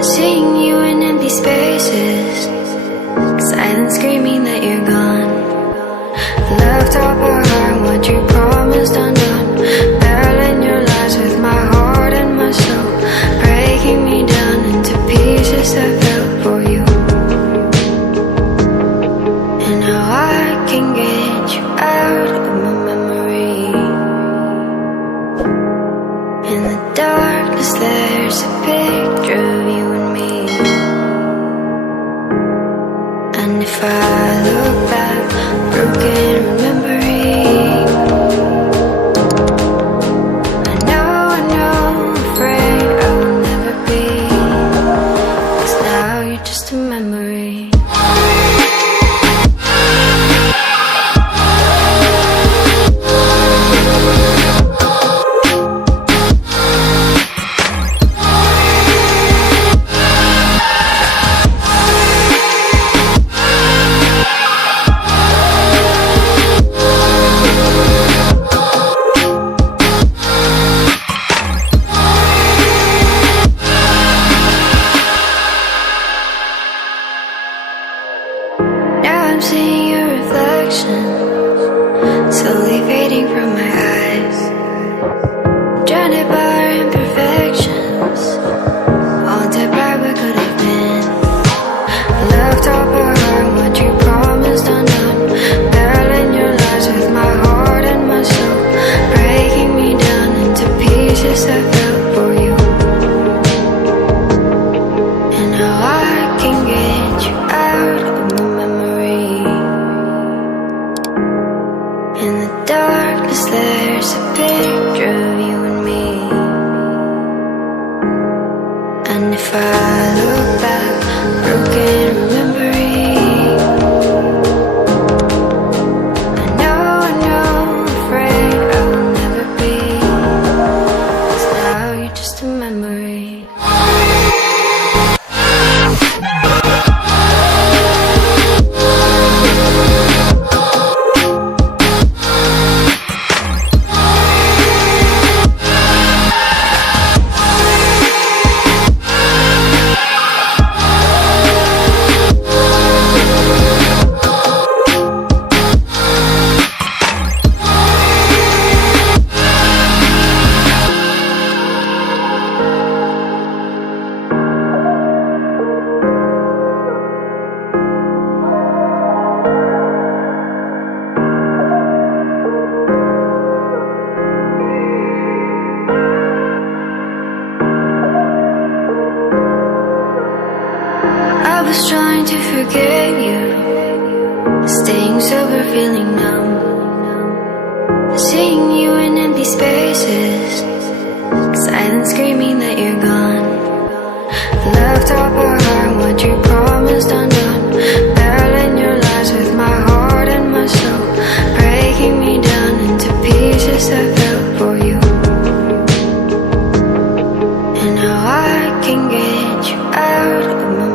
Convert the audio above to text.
Seeing you in empty spaces, silence screaming that you're gone. Left up our heart, what you promised undone. Battling your lies with my heart and my soul, breaking me down into pieces I fell for you. And now I can get you out of my memory. In the darkness there's a picture of you and me. And if I look back, broken remembering, I know, afraid I will never be, 'cause now you're just a memory. I'm seeing your reflection, slowly fading from my eyes. Drowned by our imperfections, haunted by what could have been. Left up our heart, what you promised undone. Battling your lies with my heart and my soul, breaking me down into pieces I fell for you. And now I can get you out of my memory. In the darkness there's a picture of you and me. And if I look back, broken remembering, I know, afraid I will never be, 'cause now you're just a memory. I was trying to forget you, staying sober, feeling numb. Seeing you in empty spaces, silence screaming that you're gone. Left up our heart, what you promised undone. Battling your lies with my heart and my soul, breaking me down into pieces I fell for you. And now I can get you out of my